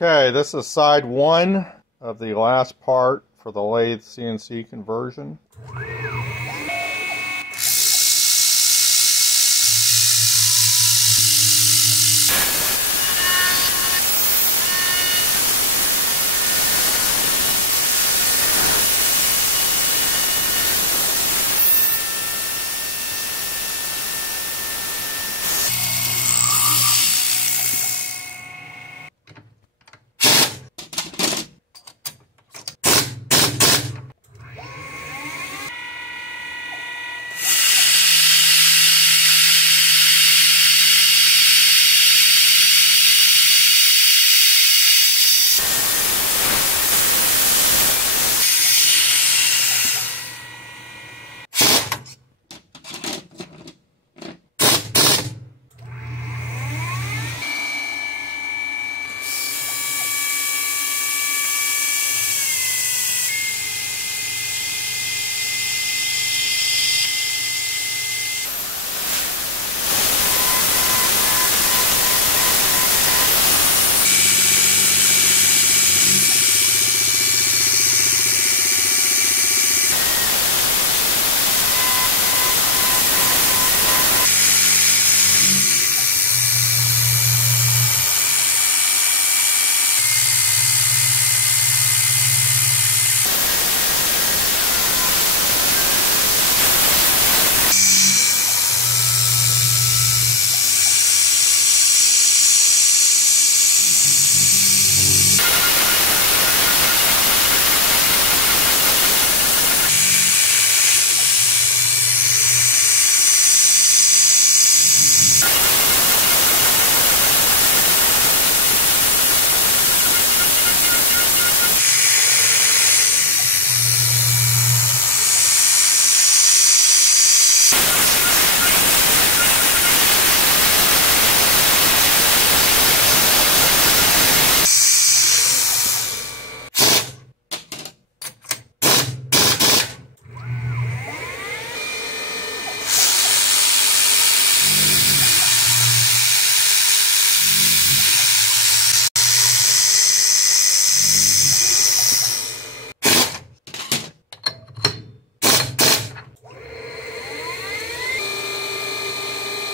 Okay, this is side one of the last part for the lathe CNC conversion.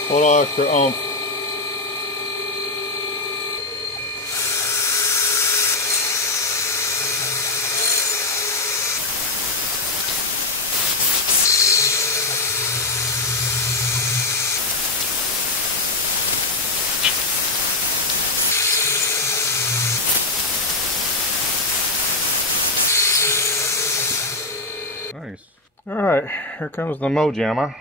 A little extra oomph. Nice. All right, here comes the Mojama.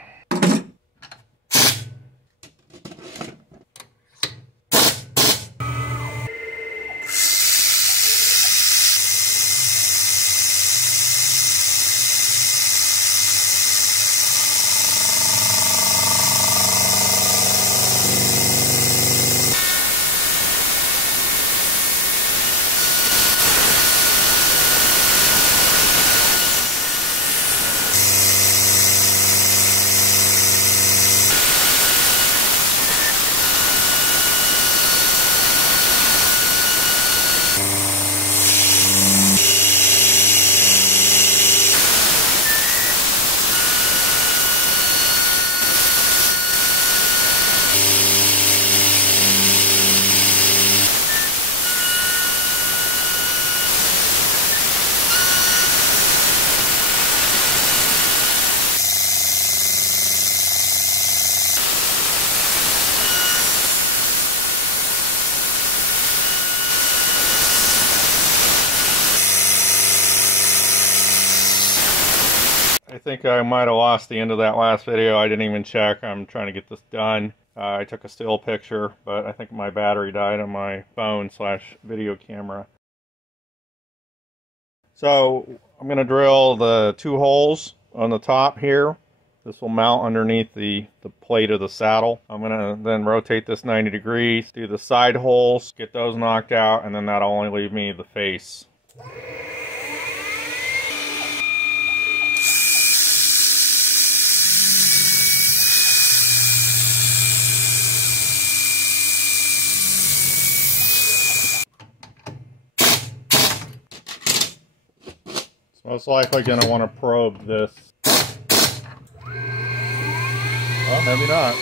I think I might have lost the end of that last video. I didn't even check. I'm trying to get this done. I took a still picture, but I think my battery died on my phone / video camera. So I'm going to drill the 2 holes on the top here. This will mount underneath the plate of the saddle. I'm going to then rotate this 90 degrees, do the side holes, get those knocked out, and then that'll only leave me the face. Most likely going to want to probe this. Well, maybe not.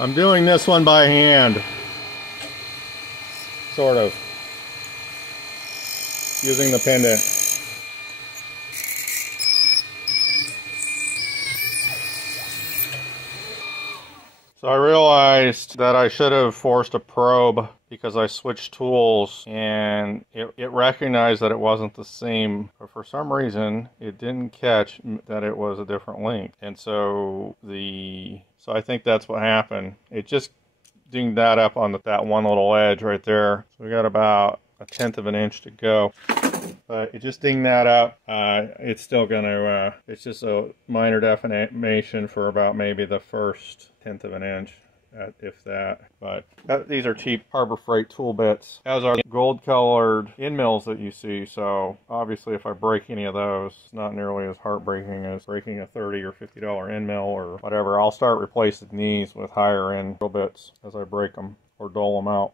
I'm doing this one by hand, sort of, using the pendant. So I realized that I should have forced a probe because I switched tools and it recognized that it wasn't the same, but for some reason it didn't catch that it was a different length. And so I think that's what happened. It just dinged that up on that one little edge right there. So we got about 1/10 of an inch to go. But it just dinged that up. It's still going to, it's just a minor deformation for about maybe the first 1/10 of an inch, if that. But these are cheap Harbor Freight tool bits, as are the gold colored end mills that you see. So obviously if I break any of those, it's not nearly as heartbreaking as breaking a $30 or $50 end mill or whatever. I'll start replacing these with higher end drill bits as I break them or dole them out.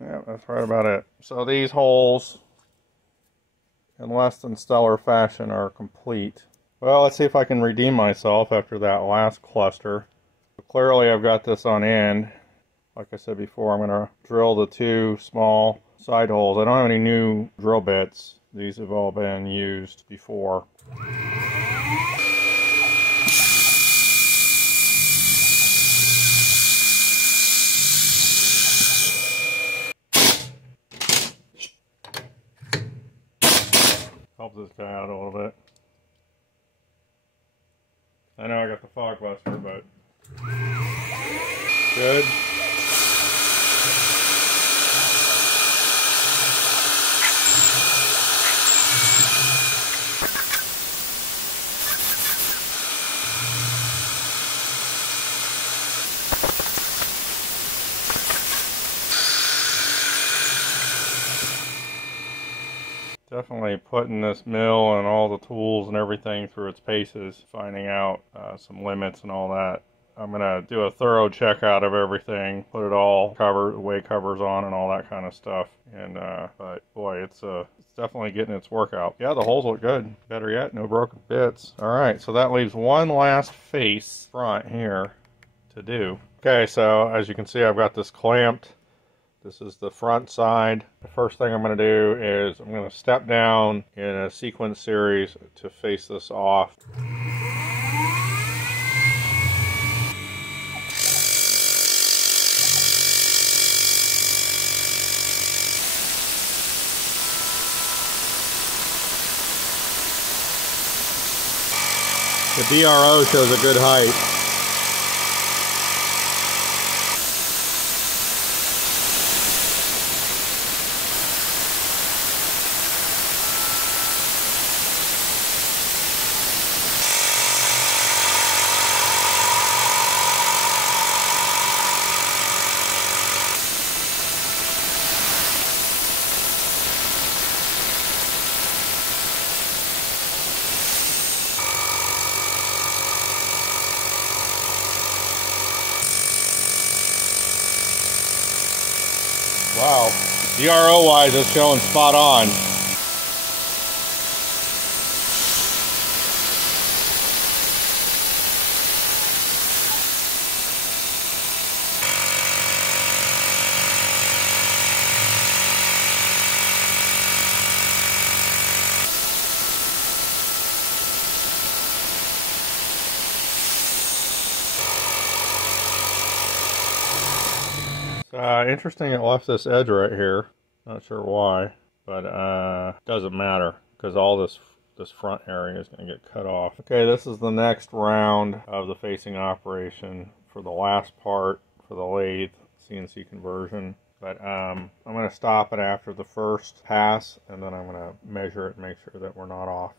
Yeah, that's right about it. So these holes, in less than stellar fashion, are complete. Well, let's see if I can redeem myself after that last cluster. Clearly I've got this on end. Like I said before, I'm going to drill the 2 small side holes. I don't have any new drill bits. These have all been used before. Help this guy out a little bit. I know I got the fog buster, but good. Definitely putting this mill and all the tools and everything through its paces, finding out some limits and all that. I'm going to do a thorough checkout of everything, put it all covered, weight covers on and all that kind of stuff. And but boy, it's definitely getting its work out. Yeah, the holes look good. Better yet, no broken bits. All right, so that leaves one last face front here to do. Okay, so as you can see, I've got this clamped. This is the front side. The first thing I'm going to do is I'm going to step down in a sequence series to face this off. The DRO shows a good height. Wow, DRO wise it's showing spot on. Interesting it left this edge right here. Not sure why, but doesn't matter because all this front area is going to get cut off. Okay, this is the next round of the facing operation for the last part for the lathe CNC conversion. But I'm going to stop it after the first pass, and then I'm going to measure it and make sure that we're not off.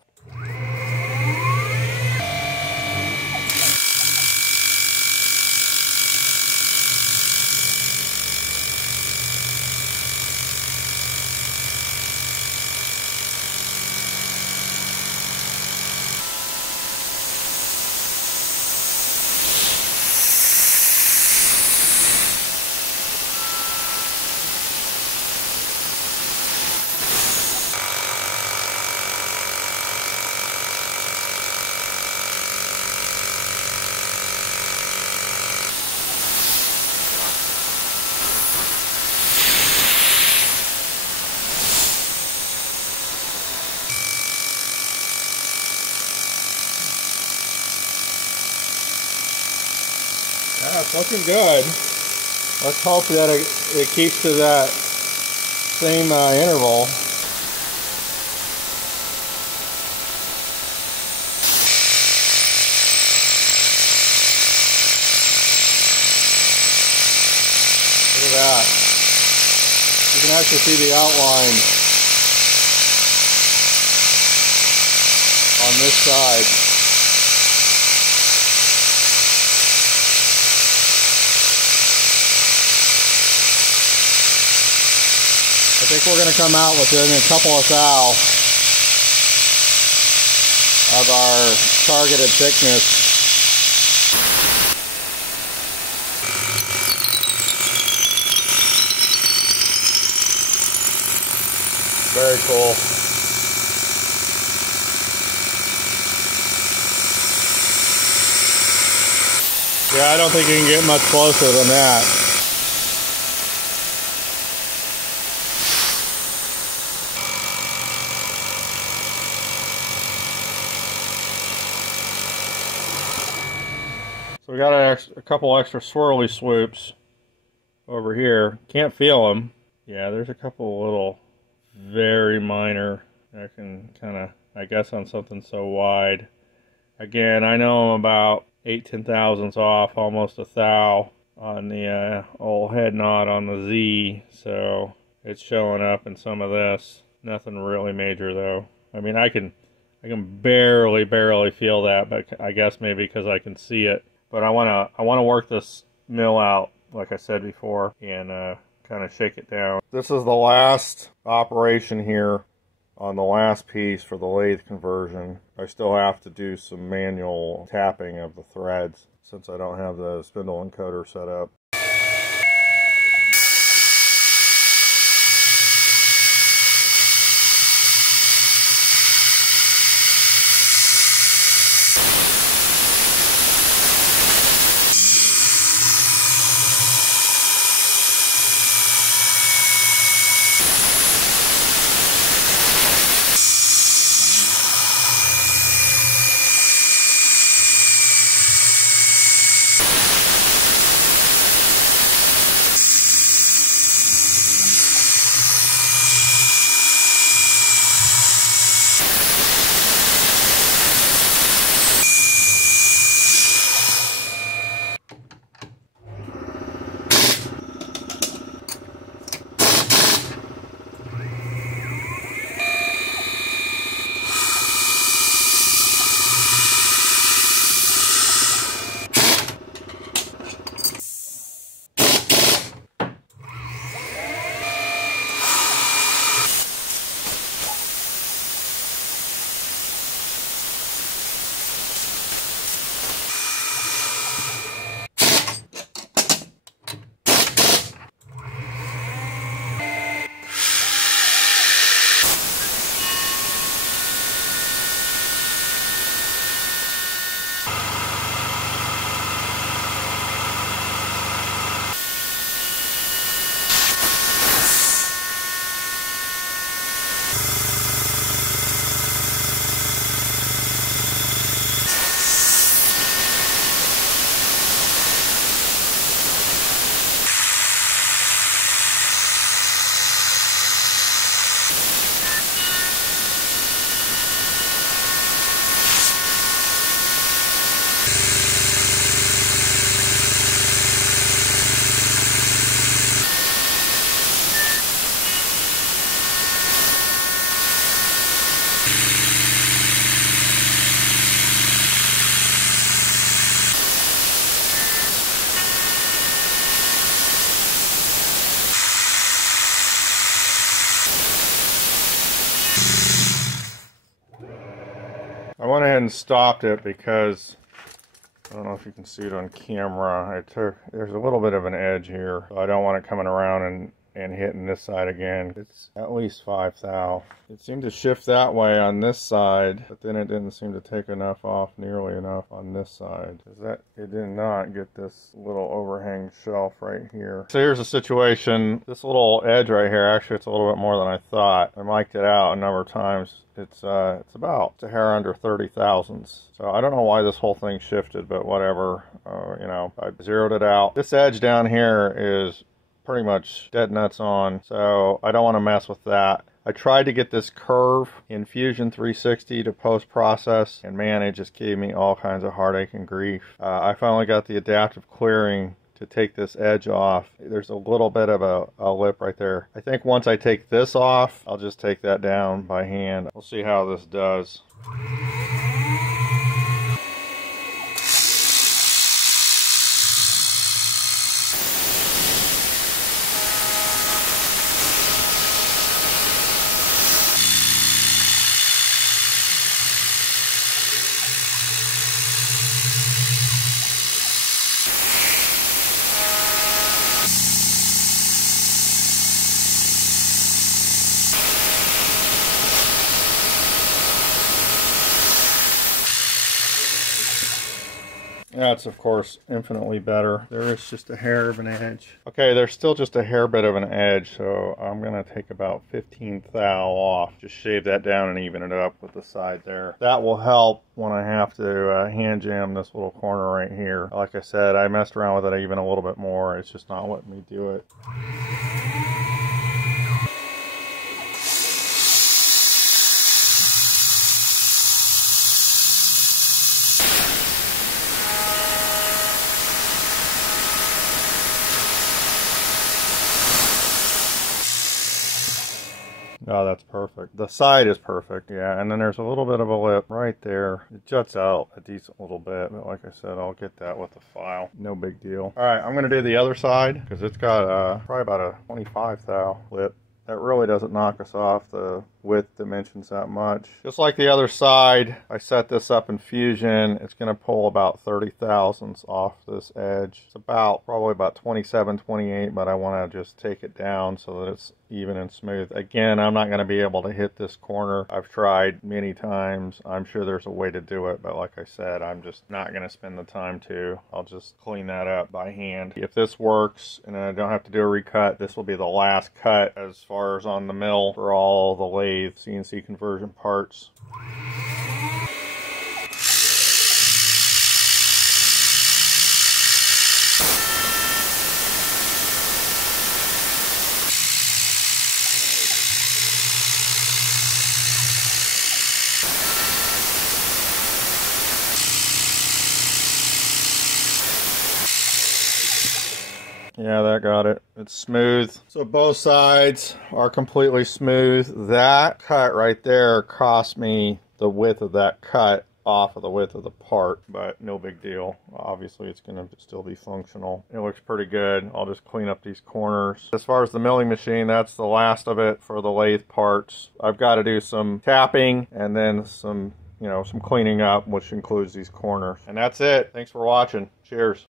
Yeah, it's looking good. Let's hope that it keeps to that same interval. Look at that. You can actually see the outline on this side. I think we're going to come out within a couple of thou of our targeted thickness. Very cool. Yeah, I don't think you can get much closer than that. So we got a couple extra swirly swoops over here. Can't feel them. Yeah, there's a couple little very minor. I can kind of, I guess on something so wide. Again, I know I'm about 8/10 thousandths off, almost a thou on the old head knot on the Z. So it's showing up in some of this. Nothing really major though. I mean, I can barely feel that, but I guess maybe because I can see it. But I wanna work this mill out, like I said before, and kind of shake it down. This is the last operation here on the last piece for the lathe conversion. I still have to do some manual tapping of the threads since I don't have the spindle encoder set up. ahead and stopped it because I don't know if you can see it on camera. There's a little bit of an edge here. So I don't want it coming around and hitting this side again. It's at least 5 thou. It seemed to shift that way on this side, but then it didn't seem to take enough off, nearly enough on this side. It did not get this little overhang shelf right here. So here's a situation. This little edge right here, actually it's a little bit more than I thought. I mic'd it out a number of times. It's about a hair under 30 thousandths. So I don't know why this whole thing shifted, but whatever. You know, I zeroed it out. This edge down here is pretty much dead nuts on, so I don't want to mess with that. I tried to get this curve in Fusion 360 to post-process, and man, it just gave me all kinds of heartache and grief. I finally got the adaptive clearing to take this edge off. There's a little bit of a lip right there. I think once I take this off, I'll just take that down by hand. We'll see how this does. That's of course infinitely better. There is just a hair of an edge. Okay, there's still just a hair bit of an edge, so I'm gonna take about 15 thou off. Just shave that down and even it up with the side there. That will help when I have to hand jam this little corner right here. Like I said, I messed around with it even a little bit more. It's just not letting me do it. Oh, that's perfect. The side is perfect, yeah. And then there's a little bit of a lip right there. It juts out a decent little bit, but like I said, I'll get that with the file. No big deal. All right, I'm going to do the other side because it's got probably about a 25 thou lip. That really doesn't knock us off the width dimensions that much. Just like the other side, I set this up in Fusion. It's going to pull about 30 thousandths off this edge. It's probably about 27, 28, but I want to just take it down so that it's even and smooth. Again, I'm not going to be able to hit this corner. I've tried many times. I'm sure there's a way to do it, but like I said, I'm just not going to spend the time to. I'll just clean that up by hand. If this works and I don't have to do a recut, this will be the last cut as far as on the mill for all the lathe CNC conversion parts. Yeah, that got it. It's smooth. So both sides are completely smooth. That cut right there cost me the width of that cut off of the width of the part, but no big deal. Obviously, it's going to still be functional. It looks pretty good. I'll just clean up these corners. As far as the milling machine, that's the last of it for the lathe parts. I've got to do some tapping and then some cleaning up, which includes these corners. And that's it. Thanks for watching. Cheers.